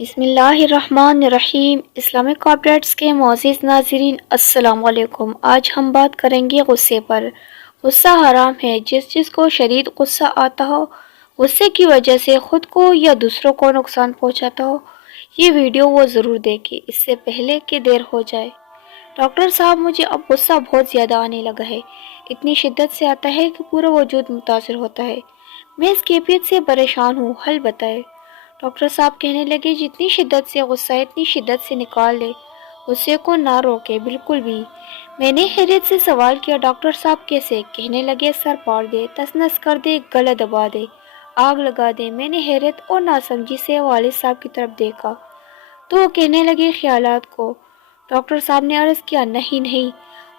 بسم اللہ الرحمن الرحیم۔ اسلامک اپڈیٹس کے معزز ناظرین السلام علیکم۔ آج ہم بات کریں گے غصے پر۔ غصہ حرام ہے۔ جس کو شدید غصہ آتا ہو، غصے کی وجہ سے خود کو یا دوسروں کو نقصان پہنچاتا ہو، یہ ویڈیو وہ ضرور دیکھے اس سے پہلے کہ دیر ہو جائے۔ ڈاکٹر صاحب مجھے اب غصہ بہت زیادہ آنے لگا ہے، اتنی شدت سے آتا ہے کہ پورا وجود متاثر ہوتا ہے۔ میں اس کیفیت سے پریشان ہوں، حل بتائے۔ ڈاکٹر صاحب کہنے لگے جتنی شدت سے غصہ ہے اتنی شدت سے نکال لے، غصے کو نہ روکے بالکل بھی۔ میں نے حیرت سے سوال کیا ڈاکٹر صاحب کیسے؟ کہنے لگے سر پاڑ دے، تس نس کر دے، گلا دبا دے، آگ لگا دے۔ میں نے حیرت اور ناسمجھی سے والد صاحب کی طرف دیکھا تو وہ کہنے لگے خیالات کو۔ ڈاکٹر صاحب نے عرض کیا نہیں،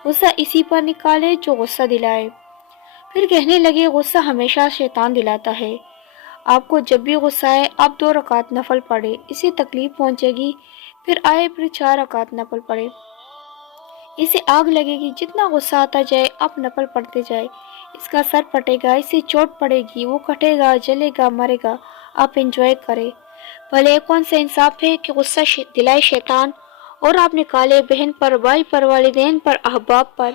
غصہ اسی پر نکالے جو غصہ دلائے۔ پھر کہنے لگے غصہ ہمیشہ شیطان دلاتا ہے، آپ کو جب بھی غصہ آئے آپ 2 رکعت نفل پڑھے، اسے تکلیف پہنچے گی، پھر آئے پھر 4 رکعت نفل پڑھے، اسے آگ لگے گی۔ جتنا غصہ آتا جائے آپ نفل پڑھتے جائے، اس کا سر پھٹے گا، اسے چوٹ پڑے گی، وہ کٹے گا، جلے گا، مرے گا، آپ انجوائے کرے۔ بھلے کون سا انصاف ہے کہ غصہ دلائے شیطان اور آپ نکالے بہن پر، بھائی پر، والدین پر، احباب پر۔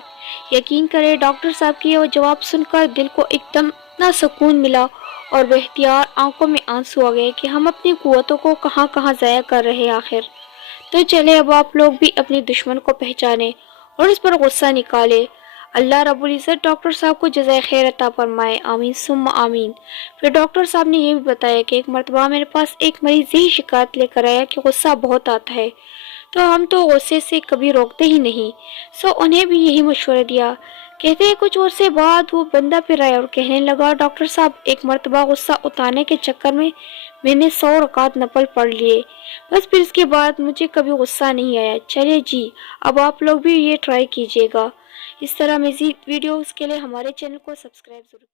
یقین کرے ڈاکٹر صاحب کی یہ جواب سن کر دل کو ایک دم اتنا سکون ملا اور بے آنکھوں میں آنسو آ گئے کہ ہم اپنی قوتوں کو کہاں ضائع کر رہے آخر۔ تو چلے اب آپ لوگ بھی اپنے دشمن کو پہچانے اور اس پر غصہ نکالے۔ اللہ رب العزت ڈاکٹر صاحب کو جزائے خیر عطا فرمائے، آمین ثم آمین۔ پھر ڈاکٹر صاحب نے یہ بھی بتایا کہ ایک مرتبہ میرے پاس ایک مریض یہی شکایت لے کر آیا کہ غصہ بہت آتا ہے، تو ہم تو غصے سے کبھی روکتے ہی نہیں، سو انہیں بھی یہی مشورہ دیا۔ کہتے ہیں کچھ عرصے بعد وہ بندہ پھر آیا اور کہنے لگا ڈاکٹر صاحب ایک مرتبہ غصہ اتارنے کے چکر میں نے 100 رکعت نفل پڑھ لیے، بس پھر اس کے بعد مجھے کبھی غصہ نہیں آیا۔ چلے جی اب آپ لوگ بھی یہ ٹرائی کیجیے گا۔ اس طرح مزید ویڈیوز کے لیے ہمارے چینل کو سبسکرائب ضرور